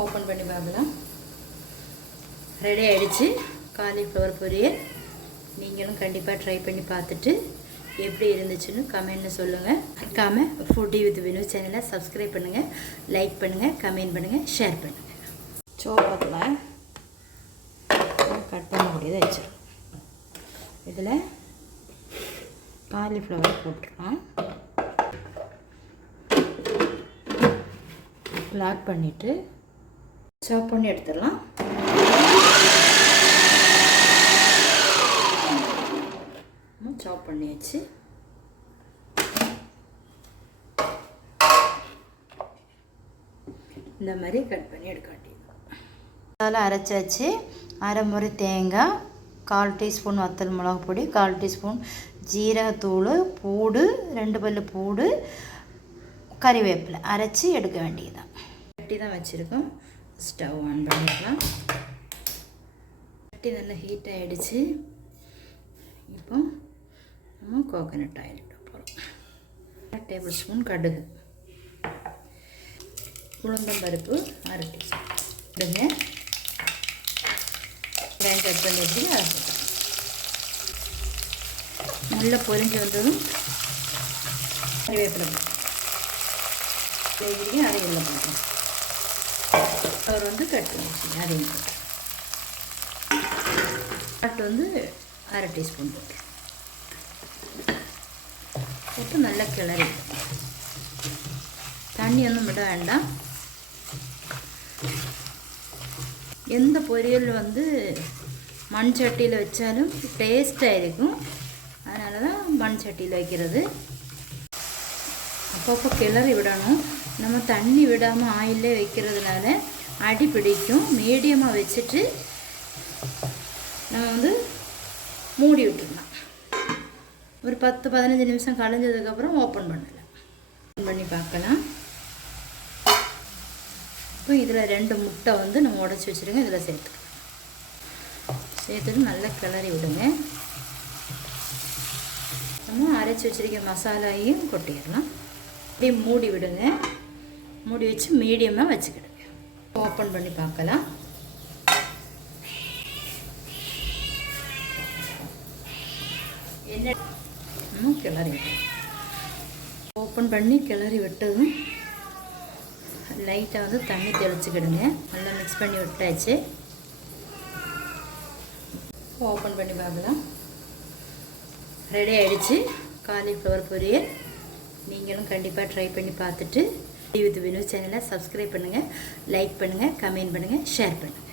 Open பண்ணி பார்க்கலாம். Ready ஆகிடுச்சு காலிஃப்ளவர் பொரியல். நீங்களும் கண்டிப்பாக ட்ரை பண்ணி பார்த்துட்டு எப்படி இருந்துச்சுன்னு கமெண்ட்டில் சொல்லுங்கள். மறக்காமல் ஃபுட்டி வித் வினு சேனலை சப்ஸ்கிரைப் பண்ணுங்கள், லைக் பண்ணுங்கள், கமெண்ட் பண்ணுங்கள், ஷேர் பண்ணுங்கள். சோப்பத்தில் கட் பண்ண முடியாத வச்சிடும். இதில் காலிஃப்ளவர் போட்டுக்கலாம். லாக் பண்ணிவிட்டு சாப் பண்ணி எடுத்துடலாம். சாப் பண்ணியாச்சு. இந்த மாதிரி கட் பண்ணி எடுக்க வேண்டியது. அதெல்லாம் அரைச்சாச்சு. அரை முறை தேங்காய், 1/4 டீஸ்பூன் வத்தல் மிளகு பொடி, 1/4 டீஸ்பூன் ஜீரகத்தூள், பூடு 2 பல்லு பூடு, கறிவேப்பிலை அரைச்சி எடுக்க வேண்டியதுதான். கட்டி தான் வச்சுருக்கோம். ஸ்டவ் ஆன் பண்ணிக்கலாம். கட்டி நல்லா ஹீட் ஆகிடுச்சு. இப்போ நம்ம கோகனட் ஆயில் இட போகிறோம். 1 டேபிள் ஸ்பூன் கடுகு, உளுந்தம்பருப்பு 1/2 டீஸ்பூன் இடுங்க. வெங்காயம் கட் பண்ணி வச்சு அதை நல்லா பொரிஞ்சு வந்ததும் கறிவேப்பிலை அதை உள்ள போட்டோம். அவர் வந்து கட் பண்ணிச்சு. அதையும் கட் வந்து 1/2 டீஸ்பூன் போட்டு நல்லா கிளறி. தண்ணி ஒன்றும் விட வேண்டாம். எந்த பொரியல் வந்து மண் சட்டியில் வச்சாலும் டேஸ்ட்டாக இருக்கும். அதனால தான் மண் சட்டியில் வைக்கிறது. அப்பப்போ கிளறி விடணும். நம்ம தண்ணி விடாமல் ஆயிலே வைக்கிறதுனால அடி பிடிக்கும். மீடியமாக வச்சுட்டு நம்ம வந்து மூடி விட்டுடலாம். ஒரு 10-15 நிமிஷம் கழிஞ்சதுக்கப்புறம் ஓப்பன் பண்ணலாம். ஓப்பன் பண்ணி பார்க்கலாம். இப்போ இதில் 2 முட்டை வந்து நம்ம உடச்சி வச்சுருங்க. இதில் சேர்த்துட்டு நல்லா கிளறி விடுங்க. நம்ம அரைச்சி வச்சுருக்க மசாலாவையும் கொட்டிடலாம். அப்படியே மூடி விடுங்க. மூடி வச்சு மீடியமாக வச்சுக்கிடுங்க. ஓப்பன் பண்ணி பார்க்கலாம். என்ன கிளறி ஓப்பன் பண்ணி கிளறி விட்டதும் லைட்டாக வந்து தண்ணி தெளிச்சுக்கிடுங்க. நல்லா மிக்ஸ் பண்ணி விட்டாச்சு. ஓப்பன் பண்ணி பார்க்கலாம். ரெடி ஆகிடுச்சு காலிஃப்ளவர் பொரியல். நீங்களும் கண்டிப்பாக ட்ரை பண்ணி பார்த்துட்டு வித் வினு சேனலை சப்ஸ்கிரைப் பண்ணுங்கள், லைக் பண்ணுங்கள், கமெண்ட் பண்ணுங்கள், ஷேர் பண்ணுங்கள்.